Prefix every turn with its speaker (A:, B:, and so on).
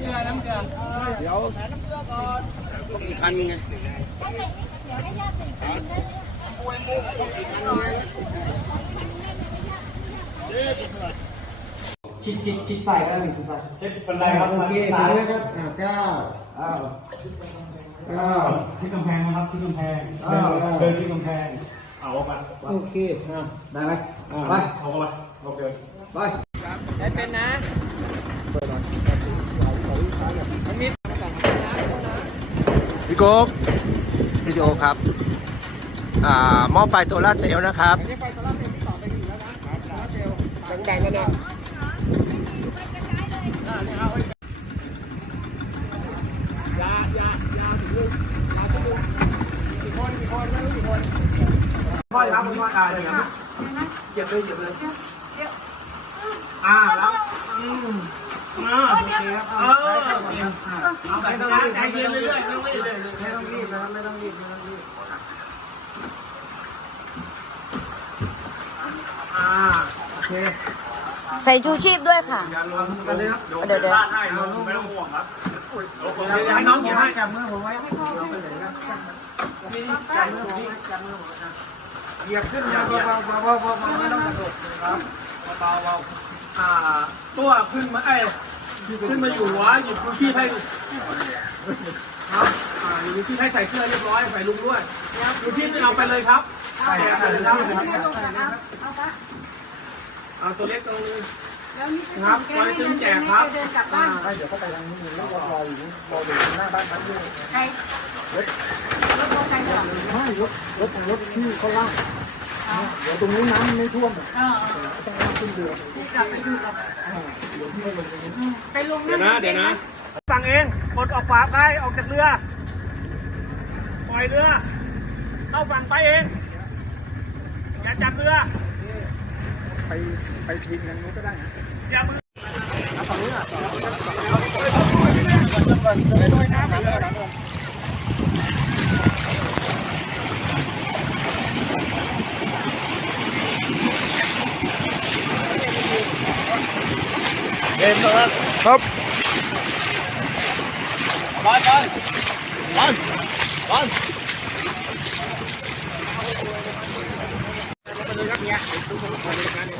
A: เกลือน้ำเกลือ
B: เดี๋ยวอีกคันนึงไง
A: ชิดชิดชิดไฟก็ได้หนึ่งชิดไฟ
C: เช็ดเป็นไรครับ
B: โอ
C: มา
B: เค
C: ที่
B: ถึ
C: ซ้างย
B: แล้วครับอ่าเก้าอ้าวอ้าว
C: ที่กำแพงนะครับที่กำแพง
B: อ่า
C: เดินที่กำแพงเอาออกมา
B: โอเคอ่าได้ไหม
C: อ่า
B: ไป
C: เอาเข้ามาโอเค
B: ไป
A: ได้เป็นนะ
D: พี่โก๊กวิดีโอครับ อ่าหม้อไฟโซลาร์เซลล์นะครับ
A: นี่ไฟโซล่าร์เซลล์ที่ต่อไปอยู่แล้วนะโซล่าร์เซลล์แบ่งๆกันนะยายายาถึงนึงยาถึงนึงกี่คนกี่คนไม่รู้กี่คน
C: ค่อยครับค่อยอ่าเดี๋ยวเก็บเลยเก็บเลยอ่าแล้วอืม อ่าโอเคครับเออเอาใส่ตะใจเย็นเรื่อยๆไม่ต้องรีบเลย
B: ไม่ต้องรีบนะครับไม่ต้องรีบไม่ต้องรีบ
C: อ่าโอเค
E: ใส่ชูชีพด้วยค่ะ
C: อย่ารวมกันเลยครับ
E: เดี๋ยวเดี๋ยว
C: บ้านให้เราไม่ต้องห่วงครับให้น้องเก็บให้
B: จับมือผมไว้ให้พ่อไปเลยนะ
C: จับมือผมจับมือผม
B: เหยียบขึ้นยาวเบาเบาเบาเบาไม่ต้องกระโดด
C: ครับเบาเบาอ่าตัวขึ้นมาไอ้ ขึ้นมาอยู่หัวหยิบชูชีพให้ครับอ่าอยู่ที่ให้ใส่เสื้อเรียบร้อยใส่ลุงด้วยชูชีพนี่เอาไปเลยครับใส่ใส่เลยครับเอาตัวเล็กตรงนี้ครับไว้ถึงแจกครับ
B: อ่าให้เดี๋ยวเข้าไปทางนี้แล้วรออยู่รออยู่หน้าบ้านพักด้วยไม่รถรถรถที่เขาล่าก เดี๋ยวตรงนี้น้ำไม่ท่วมต้องลากขึ้นเรือ
C: เดี๋ยวนะ เดี๋ยวนะ สั่งเองกดออกฝาไปออกจากเรือ ปล่อยเรือ เข้าฝั่งไปเอง อย่าจับเรือ
B: ไปไปทิ้งทางนู้นก็ได้นะ
C: อย่ามือ
D: ครับ
C: บอ Đêm thôi đó. Hấp. Lên lên. Lên. Hãy subscribe cho
B: kênh Ghiền Mì Gõ Để không bỏ lỡ những video hấp dẫn